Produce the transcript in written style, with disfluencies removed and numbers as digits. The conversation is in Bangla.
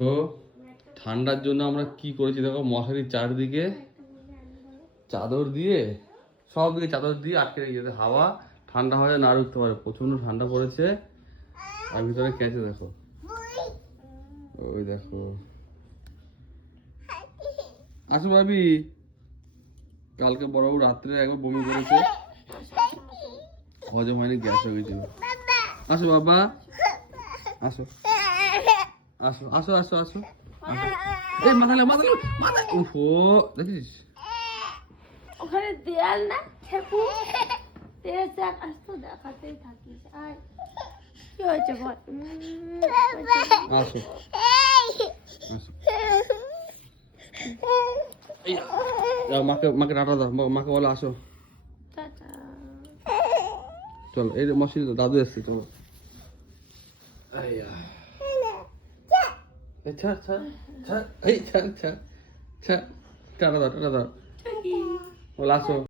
তো ঠান্ডার জন্য আমরা কি করেছি দেখো, মশারির চারদিকে চাদর দিয়ে, সব দিকে চাদর দিয়ে আটকে রেখে, যাতে হাওয়া ঠান্ডা হয়ে না ঢুকতে পারে। প্রচন্ড ঠান্ডা পড়েছে। আর ভিতরে কেঁচে দেখো, ওই দেখো। আসো ভাবি, কালকে বড়বাবু রাত্রে একবার বমি করেছে, হজম হয়নি, গ্যাস হয়ে গেছিল। আসো বাবা, আসো আসো আসো আসো আসো। এই মাথালে মাথালে মাথা, উফো, দেখিস ওখানে দেয়াল না ঠেকু আসতো, দেখাতেই থাকিস। আর কি হয়েছে বল? আসো আসো। এই, যাও, মাকে মাকে টাটা দাও, মাকে বলো আসো। টাটা। চলো, এই মসজিদ দাদু এসছে, চলো। ছাড় ছাড় ছাড়, এই ছাড় ছাড় ছাড়, টাটা দাও টাটা দাও, বলো আসো।